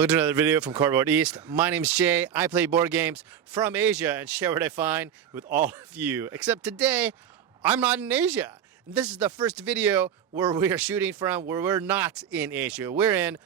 Welcome to another video from Cardboard East. My name's Jay. I play board games from Asia and share what I find with all of you. Except today, I'm not in Asia. This is the first video where we are shooting from where we're not in Asia. We're in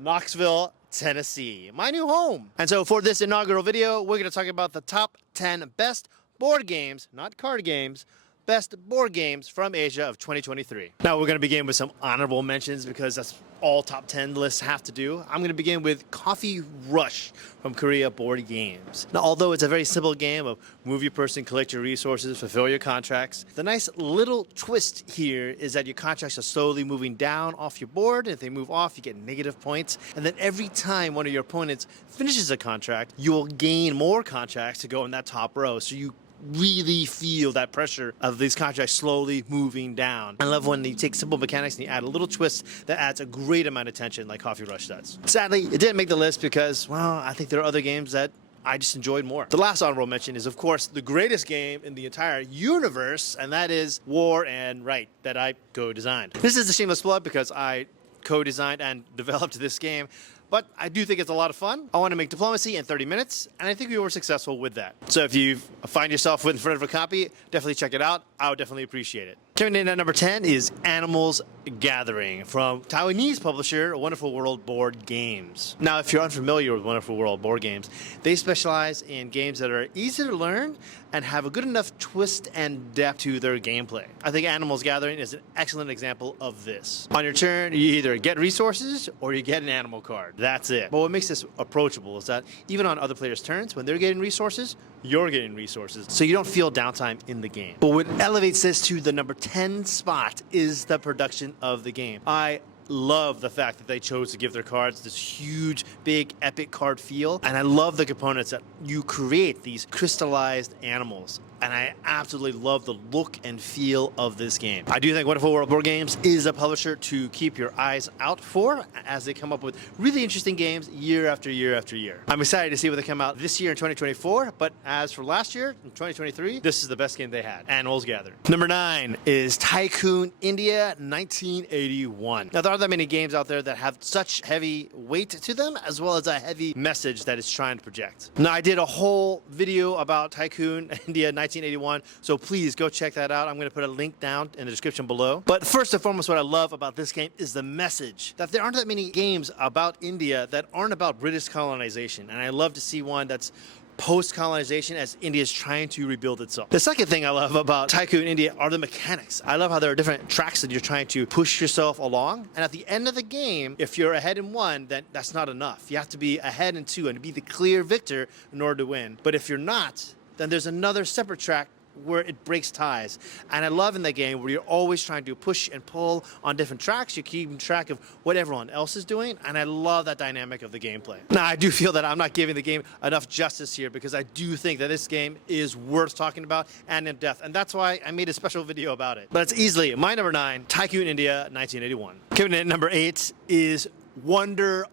Knoxville, Tennessee, my new home. And so for this inaugural video, we're going to talk about the top 10 best board games, not card games, best board games from Asia of 2023. Now we're going to begin with some honorable mentions because that's all top 10 lists have to do. I'm going to begin with Coffee Rush from Korea Board Games. Now, although it's a very simple game of move your person, collect your resources, fulfill your contracts, the nice little twist here is that your contracts are slowly moving down off your board. If they move off, you get negative points. And then every time one of your opponents finishes a contract, you will gain more contracts to go in that top row. So you really feel that pressure of these contracts slowly moving down. I love when you take simple mechanics and you add a little twist that adds a great amount of tension like Coffee Rush does. Sadly, it didn't make the list because, well, I think there are other games that I just enjoyed more. The last honorable mention is, of course, the greatest game in the entire universe, and that is War and Right, that I co-designed. This is a shameless plug because I co-designed and developed this game, but I do think it's a lot of fun. I want to make diplomacy in 30 minutes, and I think we were successful with that. So if you find yourself in front of a copy, definitely check it out. I would definitely appreciate it. Coming in at number 10 is Animals Gathering from Taiwanese publisher Wonderful World Board Games. Now, if you're unfamiliar with Wonderful World Board Games, they specialize in games that are easy to learn and have a good enough twist and depth to their gameplay. I think Animals Gathering is an excellent example of this. On your turn, you either get resources or you get an animal card. That's it. But what makes this approachable is that even on other players' turns, when they're getting resources, you're getting resources, so you don't feel downtime in the game. But what elevates this to the number 10 spot is the production of the game. I love the fact that they chose to give their cards this huge, big, epic card feel. And I love the components that you create, these crystallized animals. And I absolutely love the look and feel of this game. I do think Wonderful World Board Games is a publisher to keep your eyes out for as they come up with really interesting games year after year after year. I'm excited to see what they come out this year in 2024, but as for last year, in 2023, this is the best game they had, Animals Gathered. Number 9 is Tycoon India 1981. Now, there aren't that many games out there that have such heavy weight to them, as well as a heavy message that it's trying to project. Now, I did a whole video about Tycoon India 1981, so please go check that out. I'm going to put a link down in the description below. But first and foremost, what I love about this game is the message that there aren't that many games about India that aren't about British colonization, and I love to see one that's post-colonization as India is trying to rebuild itself. The second thing I love about Tycoon India are the mechanics. I love how there are different tracks that you're trying to push yourself along, and at the end of the game, if you're ahead in one, then that's not enough. You have to be ahead in two and be the clear victor in order to win. But if you're not, then there's another separate track where it breaks ties. And I love in that game where you're always trying to push and pull on different tracks. You're keeping track of what everyone else is doing, and I love that dynamic of the gameplay. Now, I do feel that I'm not giving the game enough justice here because I do think that this game is worth talking about and in depth, and that's why I made a special video about it. But it's easily my number 9, Tycoon India 1981. Coming in at number 8 is Wonder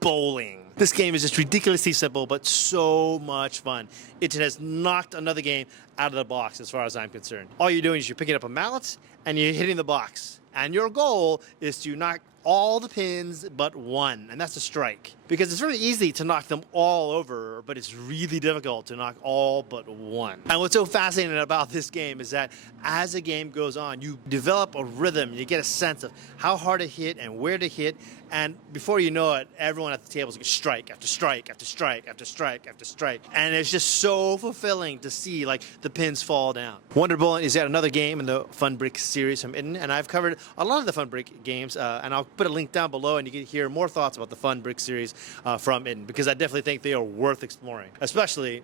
Bowling. This game is just ridiculously simple, but so much fun. It has knocked another game out of the box as far as I'm concerned. All you're doing is you're picking up a mallet and you're hitting the box. And your goal is to knock all the pins but one, and that's a strike. Because it's very easy to knock them all over, but it's really difficult to knock all but one. And what's so fascinating about this game is that as the game goes on, you develop a rhythm, you get a sense of how hard to hit and where to hit, and before you know it, everyone at the table is going to strike after strike after strike after strike after strike. And it's just so fulfilling to see like the pins fall down. Wonder Bowling is yet another game in the Fun Brick series from Itten, and I've covered a lot of the Fun Brick games, and I'll put a link down below and you can hear more thoughts about the Fun Brick series from Itten, because I definitely think they are worth exploring, especially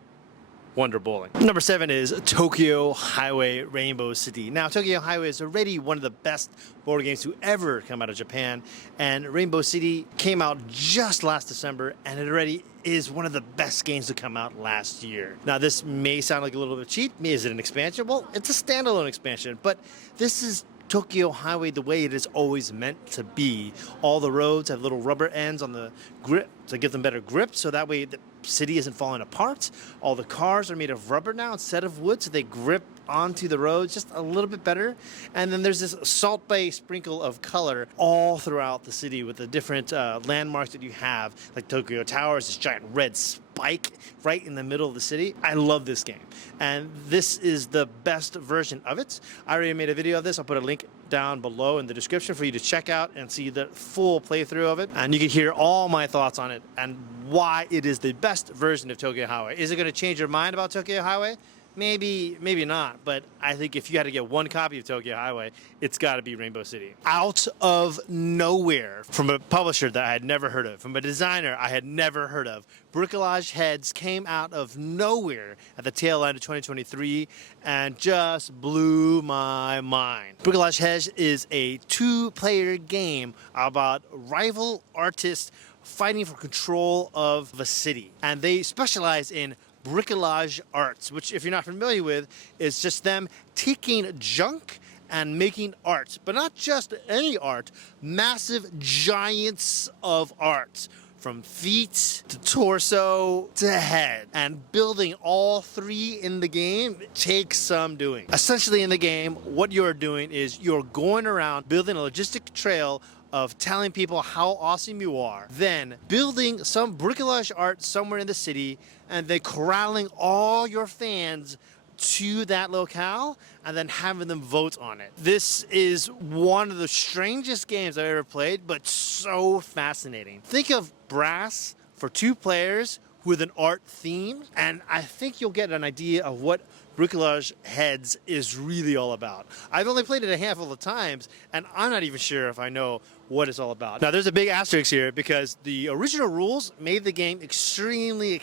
Wonder Bowling. Number 7 is Tokyo Highway Rainbow City. Now, Tokyo Highway is already one of the best board games to ever come out of Japan, and Rainbow City came out just last December, and it already is one of the best games to come out last year. Now, this may sound like a little bit cheap. Is it an expansion? Well, it's a standalone expansion, but this is Tokyo Highway the way it is always meant to be. All the roads have little rubber ends on the grip to give them better grip, so that way the city isn't falling apart. All the cars are made of rubber now instead of wood, so they grip onto the roads just a little bit better. And then there's this Salt Bay sprinkle of color all throughout the city with the different landmarks that you have, like Tokyo Towers, this giant red spike right in the middle of the city. I love this game, and this is the best version of it. I already made a video of this. I'll put a link down below in the description for you to check out and see the full playthrough of it, and you can hear all my thoughts on it and why it is the best version of Tokyo Highway. Is it going to change your mind about Tokyo Highway? Maybe, maybe not, but I think if you had to get one copy of Tokyo Highway, it's got to be Rainbow City. Out of nowhere, from a publisher that I had never heard of, from a designer I had never heard of, Bricolage Heads came out of nowhere at the tail end of 2023 and just blew my mind. Bricolage Heads is a two-player game about rival artists fighting for control of a city, and they specialize in bricolage arts, which, if you're not familiar with, is just them taking junk and making art, but not just any art, massive giants of art, from feet to torso to head, and building all three in the game takes some doing. Essentially in the game, what you're doing is you're going around building a logistic trail of telling people how awesome you are, then building some bricolage art somewhere in the city, and then corralling all your fans to that locale and then having them vote on it. This is one of the strangest games I've ever played, but so fascinating. Think of Brass for two players with an art theme, and I think you'll get an idea of what Bricolage Heads is really all about. I've only played it a handful of times, and I'm not even sure if I know what it's all about. Now, there's a big asterisk here because the original rules made the game extremely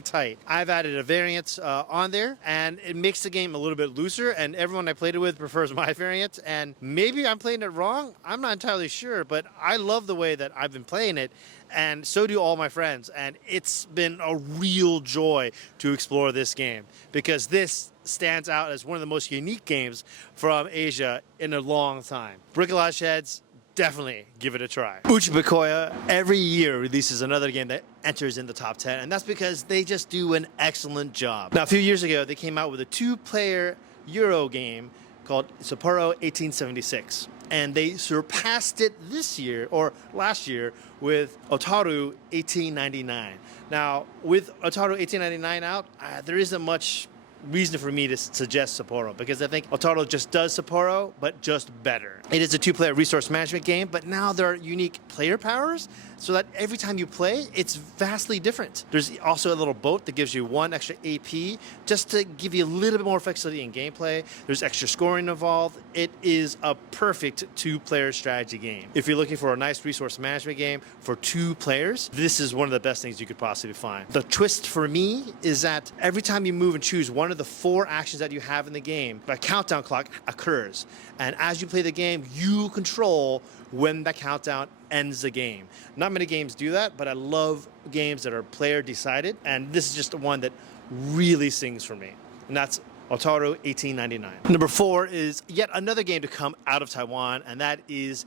tight. I've added a variant on there, and it makes the game a little bit looser, and everyone I played it with prefers my variant, and maybe I'm playing it wrong. I'm not entirely sure, but I love the way that I've been playing it, and so do all my friends, and it's been a real joy to explore this game because this stands out as one of the most unique games from Asia in a long time. Bricolage Heads, definitely give it a try. Uchibikoya every year releases another game that enters in the top 10, and that's because they just do an excellent job. Now, a few years ago, they came out with a two-player Euro game called Sapporo 1876, and they surpassed it this year, or last year, with Otaru 1899. Now, with Otaru 1899 out, there isn't much reason for me to suggest Sapporo because I think Otaru just does Sapporo, but just better. It is a two-player resource management game, but now there are unique player powers so that every time you play, it's vastly different. There's also a little boat that gives you one extra AP just to give you a little bit more flexibility in gameplay. There's extra scoring involved. It is a perfect two-player strategy game. If you're looking for a nice resource management game for two players, this is one of the best things you could possibly find. The twist for me is that every time you move and choose one of the 4 actions that you have in the game, a countdown clock occurs. And as you play the game, you control when the countdown ends the game. Not many games do that, but I love games that are player decided, and this is just the one that really sings for me, and that's Otaru 1899. Number 4 is yet another game to come out of Taiwan, and that is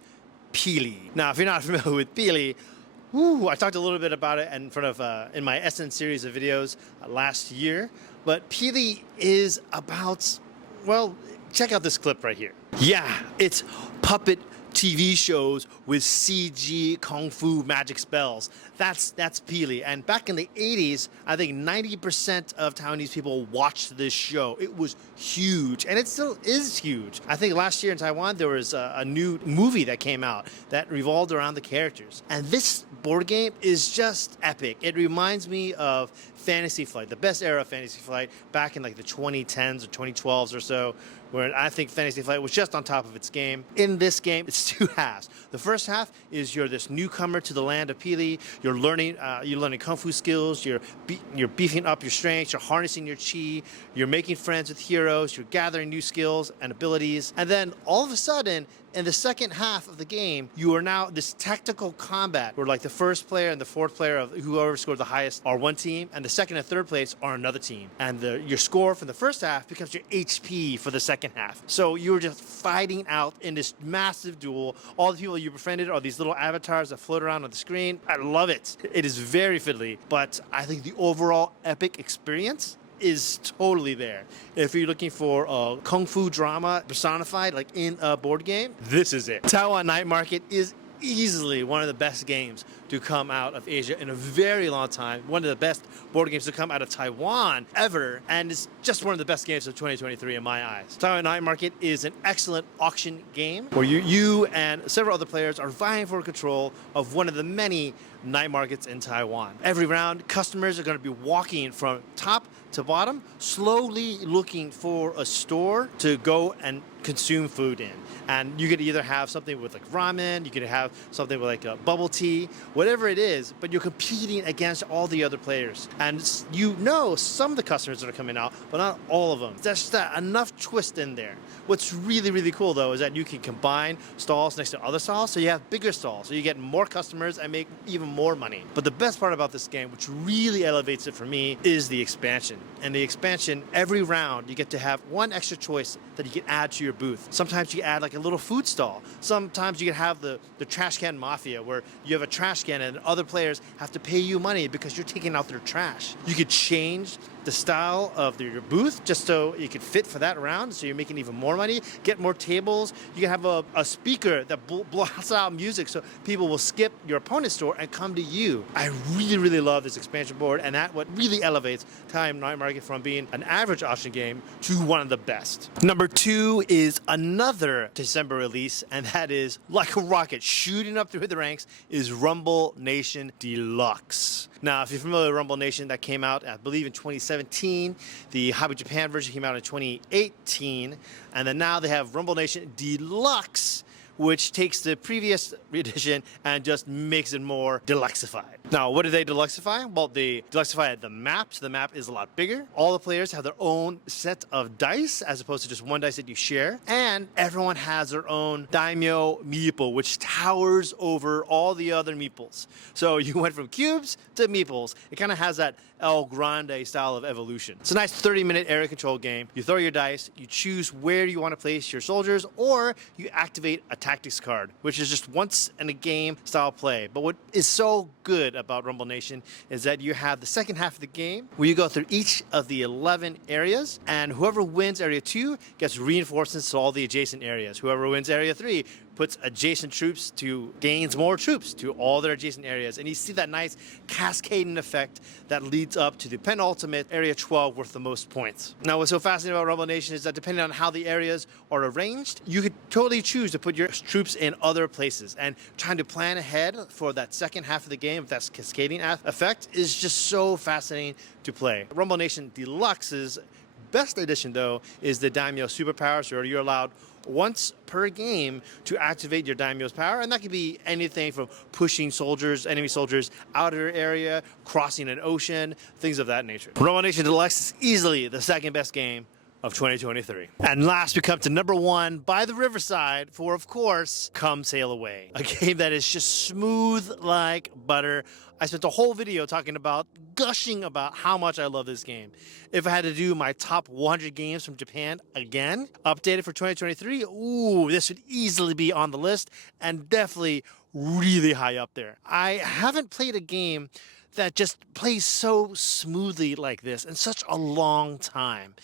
Pili. Now, if you're not familiar with Pili, I talked a little bit about it in front of in my Essen series of videos last year, but Pili is about, well, check out this clip right here. Yeah, it's puppet TV shows with CG kung fu magic spells. That's Pili. And back in the 80s, I think 90% of Taiwanese people watched this show. It was huge, and it still is huge. I think last year in Taiwan, there was a new movie that came out that revolved around the characters. And this board game is just epic. It reminds me of Fantasy Flight, the best era of Fantasy Flight back in like the 2010s or 2012s or so, where I think Fantasy Flight was just on top of its game. In this game, it's 2 halves. The first half is you're this newcomer to the land of Pili. You're learning kung fu skills. You're beefing up your strengths. You're harnessing your chi. You're making friends with heroes. You're gathering new skills and abilities. And then all of a sudden, In the second half of the game, you are now this tactical combat where like the first player and the fourth player of whoever scored the highest are one team, and the second and third place are another team. And your score from the first half becomes your HP for the second half. So you're just fighting out in this massive duel. All the people you befriended are these little avatars that float around on the screen. I love it. It is very fiddly, but I think the overall epic experience is totally there. If you're looking for a kung fu drama personified like in a board game, this is it. Taiwan Night Market is easily one of the best games to come out of Asia in a very long time. One of the best board games to come out of Taiwan ever, and it's just one of the best games of 2023 in my eyes. Taiwan Night Market is an excellent auction game where you and several other players are vying for control of one of the many night markets in Taiwan. Every round, customers are going to be walking from top to bottom, slowly looking for a store to go and consume food in. And you could either have something with like ramen, you could have something with like a bubble tea, whatever it is, but you're competing against all the other players. And you know some of the customers that are coming out, but not all of them. There's just that enough twist in there. What's really, really cool though is that you can combine stalls next to other stalls, so you have bigger stalls, so you get more customers and make even more money. But the best part about this game, which really elevates it for me, is the expansion. And the expansion, every round, you get to have one extra choice that you can add to your booth. Sometimes you add like a little food stall. Sometimes you can have the trash can mafia, where you have a trash can and other players have to pay you money because you're taking out their trash. You could change the style of your booth just so you could fit for that round, so you're making even more money, get more tables. You can have a speaker that blasts out music so people will skip your opponent's store and come to you. I really, really love this expansion board, and that what really elevates Taiwan Night Market from being an average auction game to one of the best. Number 2 is another December release, and that is like a rocket shooting up through the ranks, is Rumble Nation Deluxe. Now, if you're familiar with Rumble Nation, that came out, I believe, in 2017. The Hobby Japan version came out in 2018. And then now they have Rumble Nation Deluxe, which takes the previous edition and just makes it more deluxified. Now, what do they deluxify? Well, they deluxify the map, so the map is a lot bigger. All the players have their own set of dice, as opposed to just one dice that you share. And everyone has their own daimyo meeple, which towers over all the other meeples. So you went from cubes to meeples. It kind of has that El Grande style of evolution. It's a nice 30-minute area control game. You throw your dice, you choose where you want to place your soldiers, or you activate a tactics card, which is just once in a game style play. But what is so good about Rumble Nation is that you have the second half of the game where you go through each of the 11 areas, and whoever wins area 2 gets reinforcements to all the adjacent areas. Whoever wins area 3 puts adjacent troops gains more troops to all their adjacent areas. And you see that nice cascading effect that leads up to the penultimate area 12 worth the most points. Now, what's so fascinating about Rumble Nation is that depending on how the areas are arranged, you could totally choose to put your troops in other places. And trying to plan ahead for that second half of the game with that cascading effect is just so fascinating to play. Rumble Nation Deluxe's best edition, though, is the Daimyo Superpowers, where you're allowed once per game to activate your daimyo's power, and that could be anything from pushing enemy soldiers out of your area, crossing an ocean, things of that nature. Rumble Nation Deluxe is easily the second best game of 2023. And last, we come to number 1 by the riverside for, of course, Come Sail Away, a game that is just smooth like butter. I spent a whole video gushing about how much I love this game. If I had to do my top 100 games from Japan again, updated for 2023, ooh, this would easily be on the list and definitely really high up there. I haven't played a game that just plays so smoothly like this in such a long time.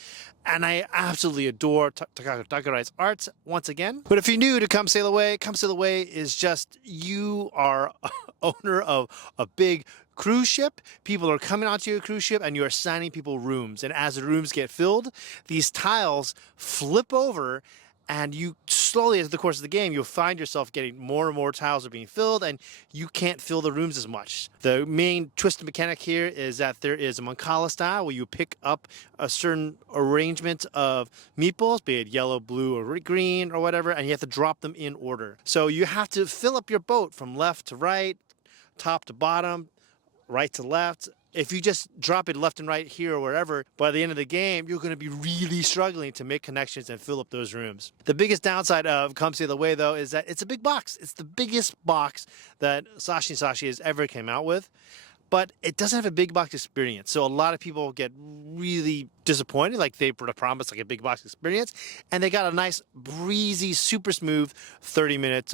And I absolutely adore Takako Takarai's art once again. But if you're new to Come Sail Away is just you are owner of a big cruise ship. People are coming onto your cruise ship and you're assigning people rooms. And as the rooms get filled, these tiles flip over, and you slowly, as the course of the game, you'll find yourself getting more and more tiles are being filled, and you can't fill the rooms as much. The main twisted mechanic here is that there is a Mancala style where you pick up a certain arrangement of meeples, be it yellow, blue, or green, or whatever, and you have to drop them in order. So you have to fill up your boat from left to right, top to bottom, right to left, if you just drop it left and right here or wherever, by the end of the game, you're going to be really struggling to make connections and fill up those rooms. The biggest downside of Come Sail Away, though, is that it's a big box. It's the biggest box that Sashi has ever came out with. But it doesn't have a big box experience. So a lot of people get really disappointed, like they were promised like a big box experience, and they got a nice, breezy, super smooth 30-minute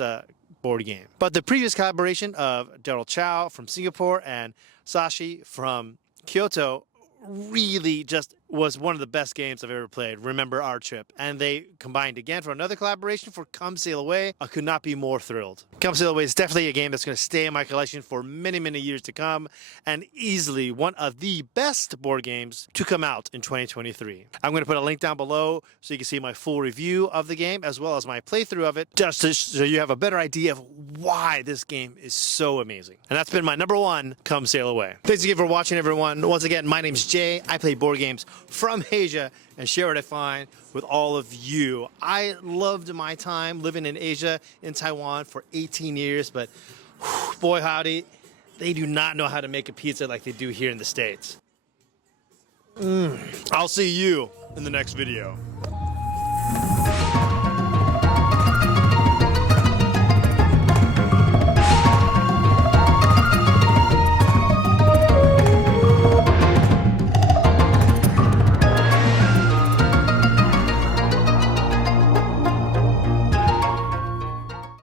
board game. But the previous collaboration of Daryl Chow from Singapore and Sashi from Kyoto really just was one of the best games I've ever played. Remember Our Trip. And they combined again for another collaboration for Come Sail Away. I could not be more thrilled. Come Sail Away is definitely a game that's going to stay in my collection for many, many years to come, and easily one of the best board games to come out in 2023. I'm going to put a link down below so you can see my full review of the game as well as my playthrough of it, just so you have a better idea of why this game is so amazing. And that's been my number one, Come Sail Away. Thanks again for watching, everyone. Once again, my name's Jay. I play board games from Asia and share what I find with all of you. I loved my time living in Asia, in Taiwan for 18 years, but boy howdy, they do not know how to make a pizza like they do here in the States. I'll see you in the next video.